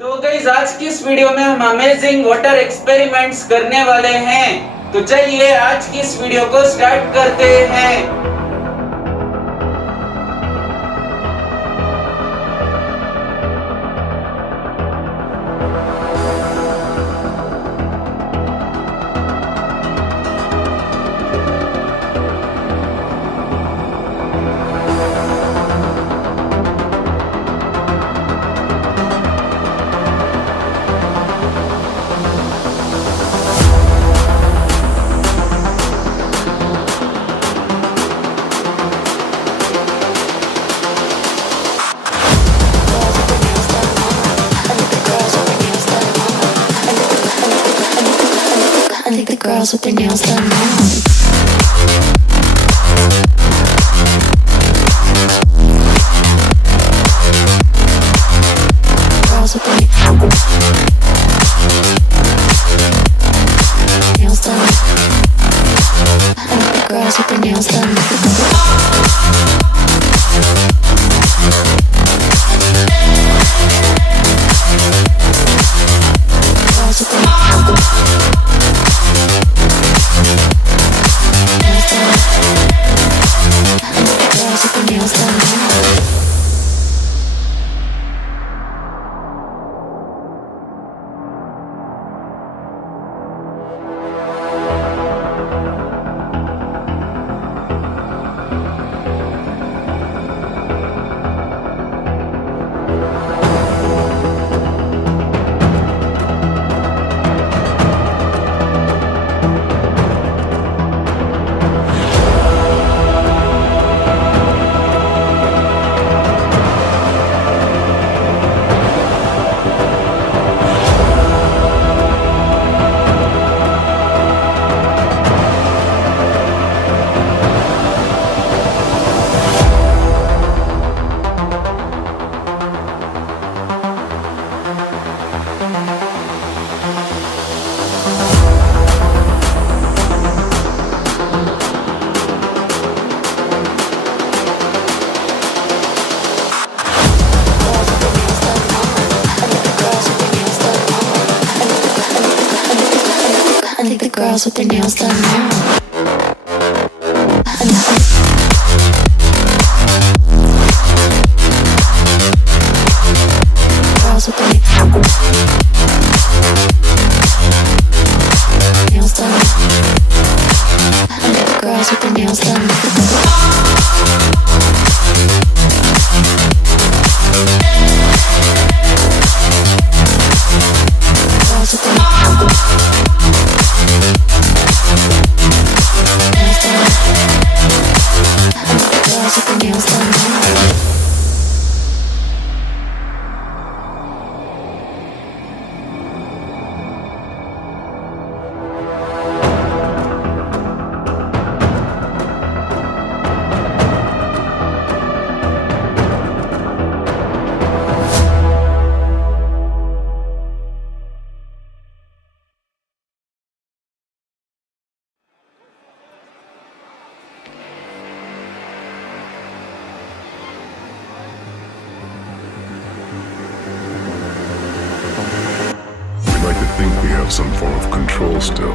तो गाइस आज की इस वीडियो में हम अमेजिंग वाटर एक्सपेरिमेंट्स करने वाले हैं। तो चलिए आज की इस वीडियो को स्टार्ट करते हैं। I think the girls with their nails done now. Girls with their nails done. I think the girls with their nails done. Girls with their nails done now. I think the girls with their nails done now. Girls with their nails done. I think the girls with their nails done. Girls with their girls with their nails done now. We like to think we have some form of control still,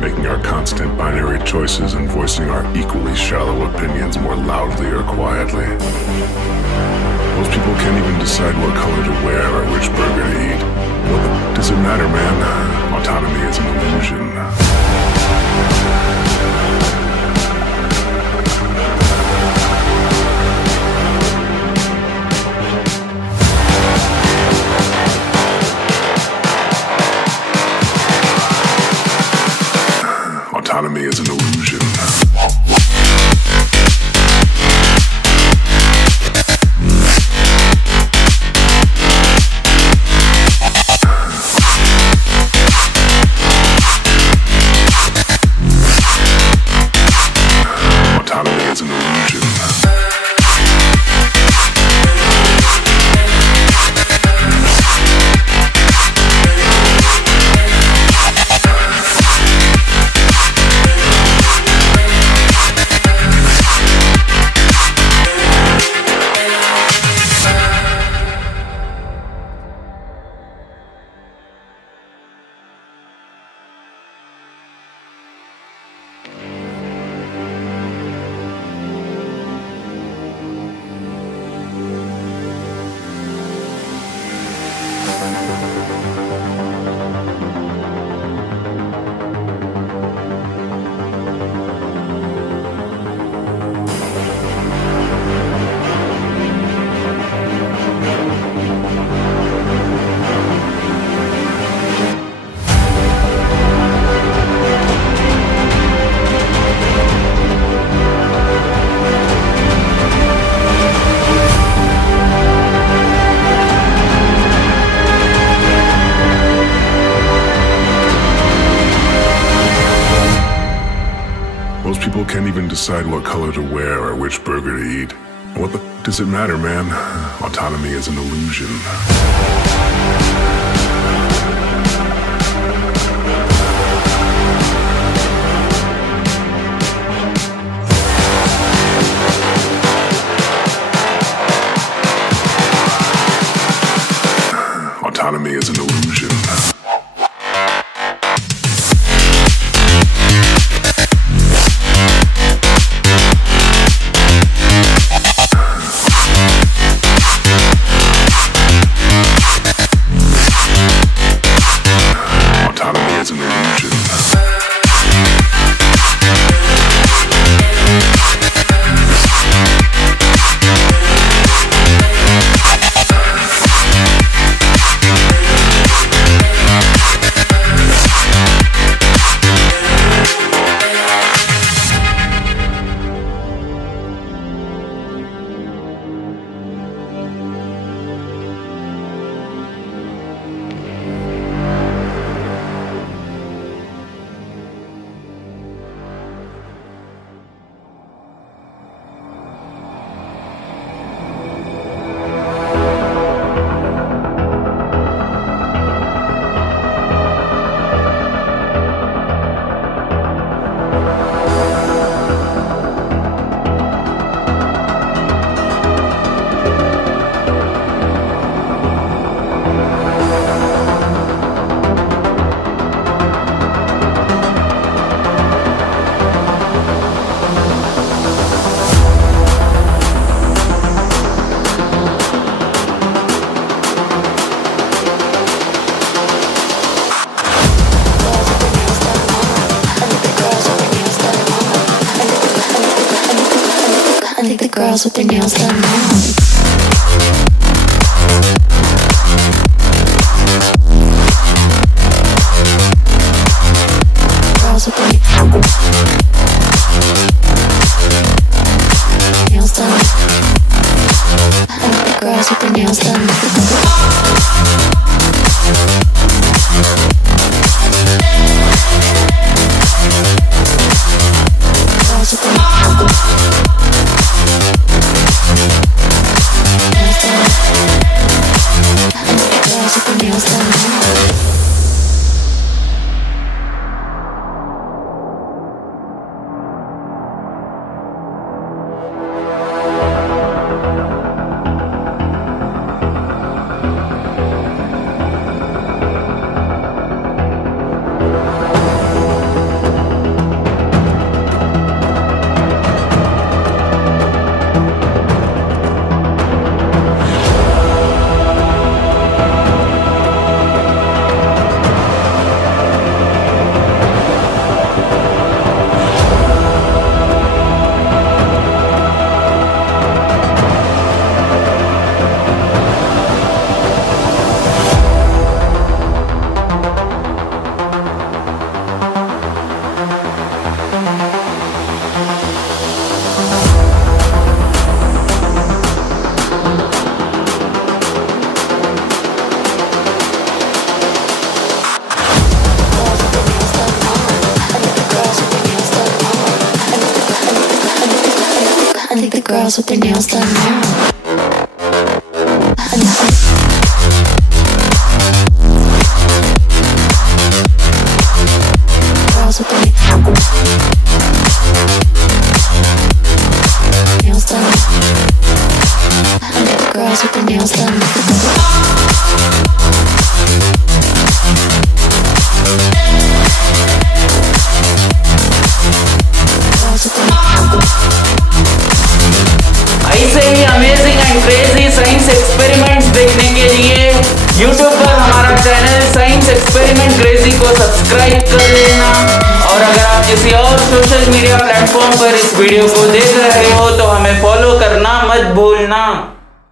making our constant binary choices and voicing our equally shallow opinions more loudly or quietly. Most people can't even decide what color to wear or which burger to eat. What does it matter, man? Autonomy is an illusion. Autonomy is an illusion. Autonomy is an illusion. Most people can't even decide what color to wear or which burger to eat. What the does it matter, man? Autonomy is an illusion. Autonomy is an illusion. I think the girls with their nails done now. Girls with their nails done. I think the girls with their nails done. Girls with their nails done. I think the girls with their nails done now. Girls with their nails done. I think the girls with their nails done. ऐसे ही amazing and crazy science experiments देखने के लिए YouTube पर channel science experiment crazy को subscribe कर लेना। और अगर आप किसी और सोशल मीडिया प्लेटफॉर्म पर इस वीडियो को देख रहे हो तो हमें फॉलो करना मत भूलना।